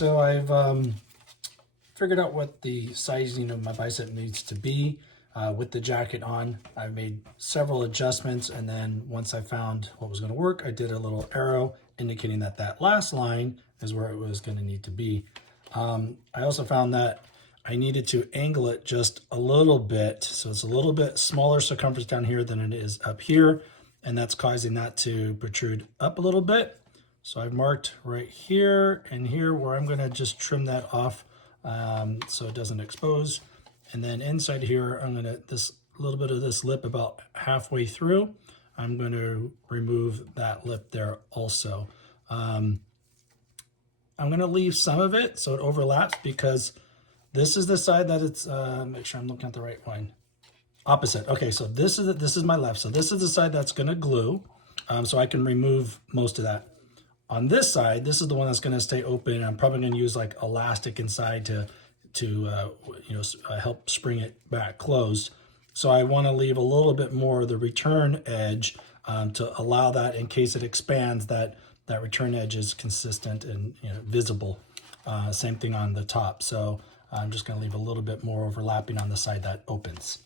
so I've figured out what the sizing of my bicep needs to be with the jacket on. I've made several adjustments, and then once I found what was going to work, I did a little arrow indicating that that last line is where it was going to need to be. I also found that I needed to angle it just a little bit, so it's a little bit smaller circumference down here than it is up here, and that's causing that to protrude up a little bit. So I've marked right here and here where I'm going to just trim that off so it doesn't expose. And then inside here, I'm going to, this little bit of this lip about halfway through, I'm going to remove that lip there also. I'm going to leave some of it so it overlaps, because this is the side that it's, make sure I'm looking at the right one. Opposite. Okay, so this is my left. So this is the side that's going to glue, so I can remove most of that. On this side, this is the one that's going to stay open. I'm probably going to use like elastic inside to help spring it back closed. So I want to leave a little bit more of the return edge to allow that, in case it expands, that return edge is consistent and visible. Same thing on the top. So I'm just going to leave a little bit more overlapping on the side that opens.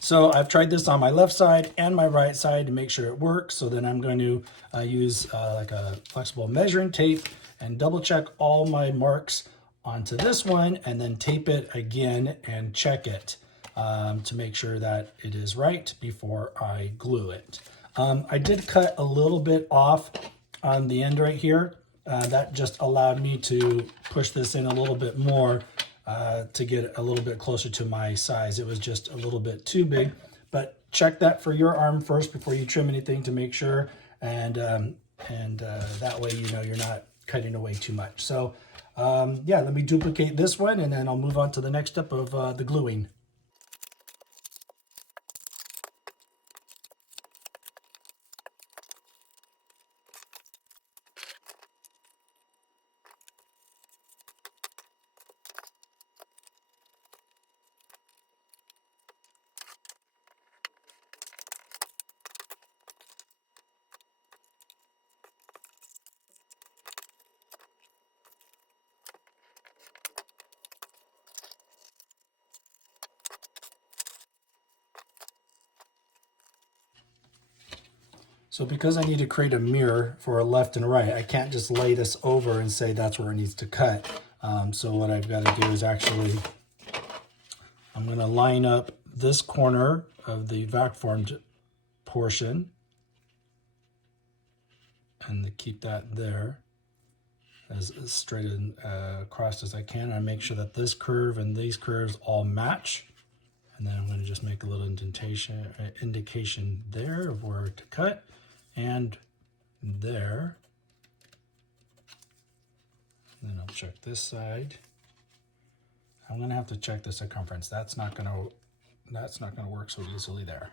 So I've tried this on my left side and my right side to make sure it works. So then I'm going to use like a flexible measuring tape and double check all my marks onto this one, and then tape it again and check it to make sure that it is right before I glue it. I did cut a little bit off on the end right here. That just allowed me to push this in a little bit more to get a little bit closer to my size. It was just a little bit too big, but check that for your arm first before you trim anything to make sure, and that way you're not cutting away too much. So yeah, let me duplicate this one, and then I'll move on to the next step of the gluing. So because I need to create a mirror for a left and right, I can't just lay this over and say that's where it needs to cut. So what I've got to do is actually, I'm going to line up this corner of the vac formed portion and keep that there as straight and across as I can. I make sure that this curve and these curves all match. And then I'm going to just make a little indication there of where to cut, and there. And then I'll check this side. I'm going to have to check the circumference. That's not going to work so easily there.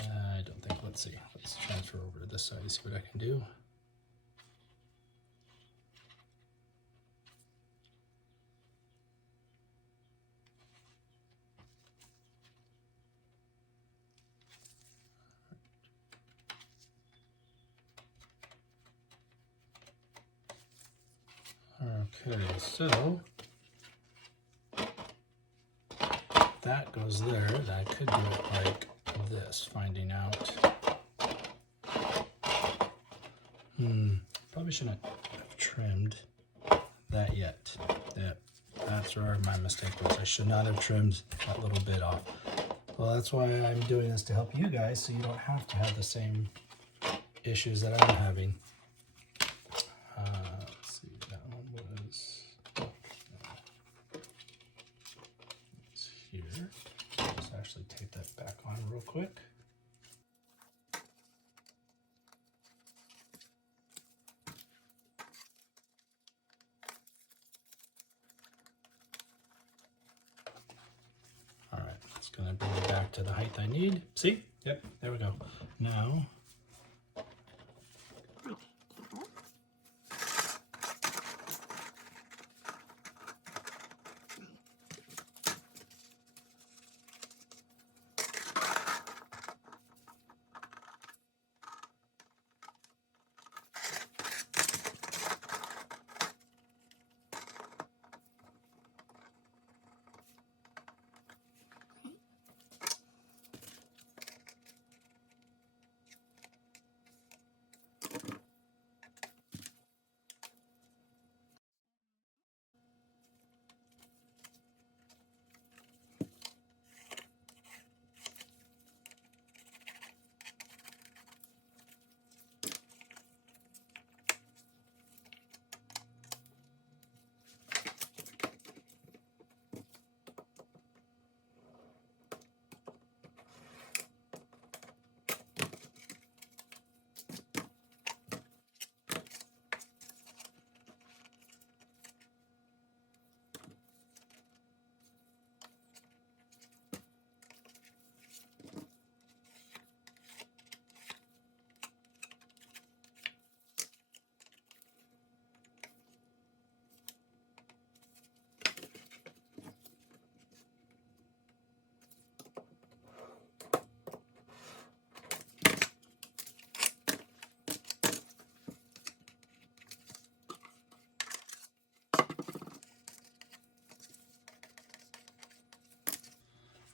I don't think. Let's see. Let's transfer over to this side and see what I can do. Okay, so that goes there. I could do it like this, finding out. Probably shouldn't have trimmed that yet. Yep, that's where my mistake was. I should not have trimmed that little bit off. Well, that's why I'm doing this, to help you guys so you don't have to have the same issues that I'm having. Let's see, that one was it's here. Let's actually tape that back on real quick. All right, it's going to bring it back to the height I need. See? Yep, there we go. Now,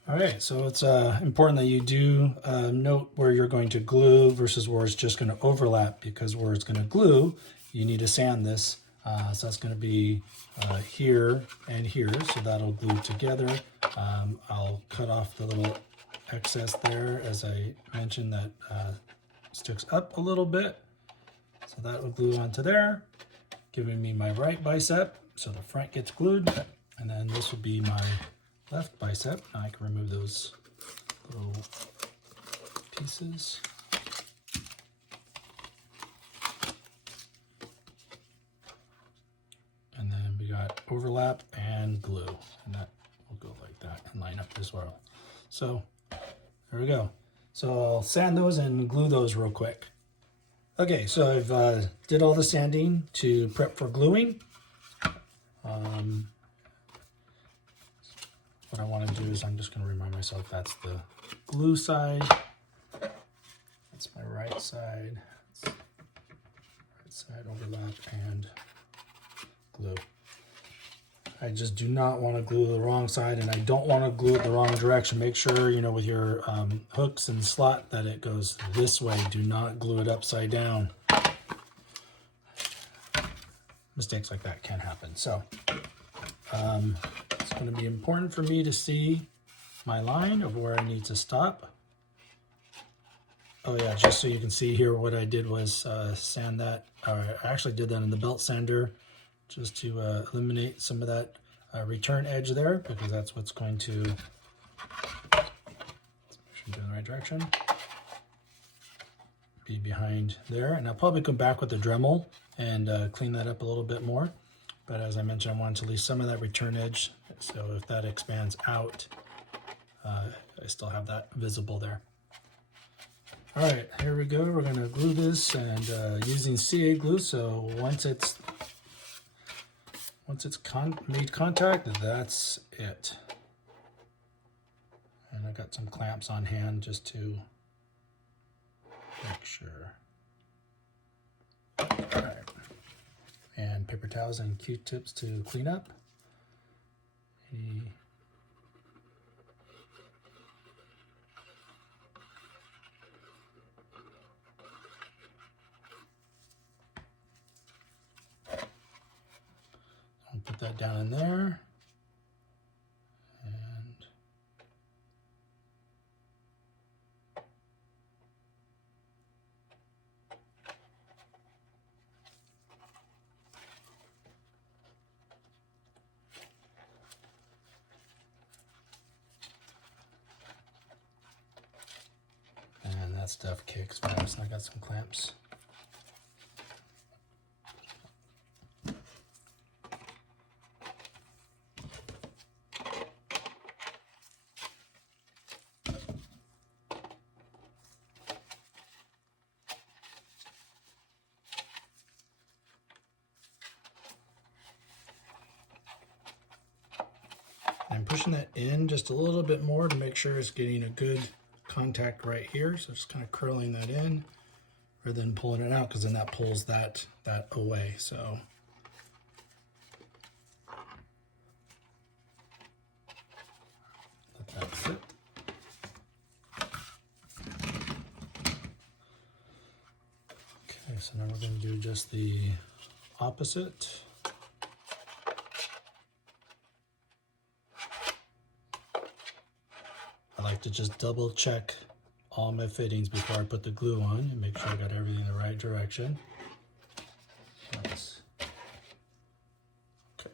All right, so it's important that you do note where you're going to glue versus where it's just going to overlap, because where it's going to glue, you need to sand this. So that's going to be here and here, so that'll glue together. I'll cut off the little excess there, as I mentioned, that sticks up a little bit. So that will glue onto there, giving me my right bicep, so the front gets glued, and then this will be my left bicep. Now I can remove those little pieces. And then we got overlap and glue, and that will go like that and line up as well. So there we go. So I'll sand those and glue those real quick. Okay, so I've did all the sanding to prep for gluing. What I want to do is I'm just going to remind myself that's the glue side. That's my right side. Right side, overlap, and glue. I just do not want to glue the wrong side, and I don't want to glue it the wrong direction. Make sure, you know, with your hooks and slot that it goes this way. Do not glue it upside down. Mistakes like that can happen. So it's going to be important for me to see my line of where I need to stop. Oh yeah, just so you can see here, what I did was sand that. I actually did that in the belt sander, just to eliminate some of that return edge there, because that's what's going to, let's make sure I'm doing the right direction, be behind there. And I'll probably come back with the Dremel and clean that up a little bit more. But as I mentioned, I wanted to leave some of that return edge, so if that expands out, I still have that visible there. All right, here we go. We're gonna glue this, and using CA glue, so once it's made contact, that's it. And I got some clamps on hand just to make sure. All right. And paper towels and Q-tips to clean up. I'll put that down in there. And that stuff kicks fast. I got some clamps. I'm pushing that in just a little bit more to make sure it's getting a good contact right here. So just kind of curling that in rather than pulling it out, because then that pulls that away. So let that sit. Okay, so now we're going to do just the opposite. I like to just double check all my fittings before I put the glue on and make sure I got everything in the right direction. Nice. Okay.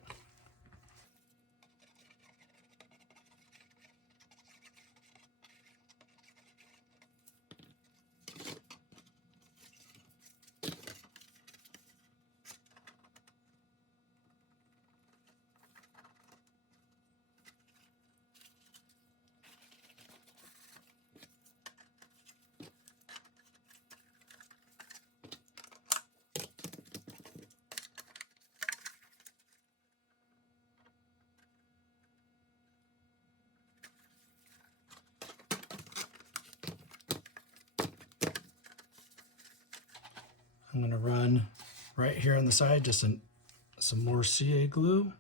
I'm going to run right here on the side just some more CA glue.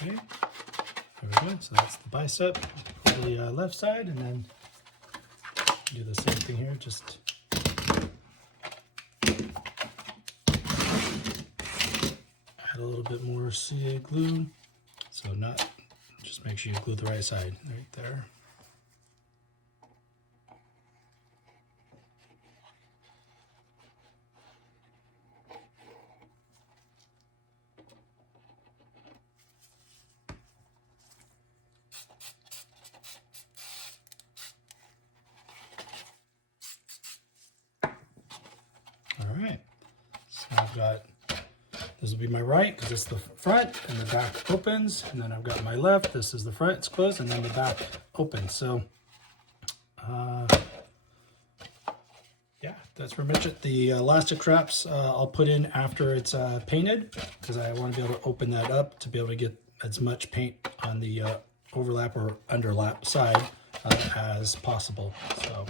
Okay, there we go. So that's the bicep for the left side, and then do the same thing here. Just add a little bit more CA glue. So just make sure you glue the right side right there. All right, so I've got, this will be my right because it's the front and the back opens, and then I've got my left, this is the front, it's closed, and then the back opens. So yeah, that's pretty much it. The elastic straps I'll put in after it's painted, because I want to be able to open that up to be able to get as much paint on the overlap or underlap side as possible. So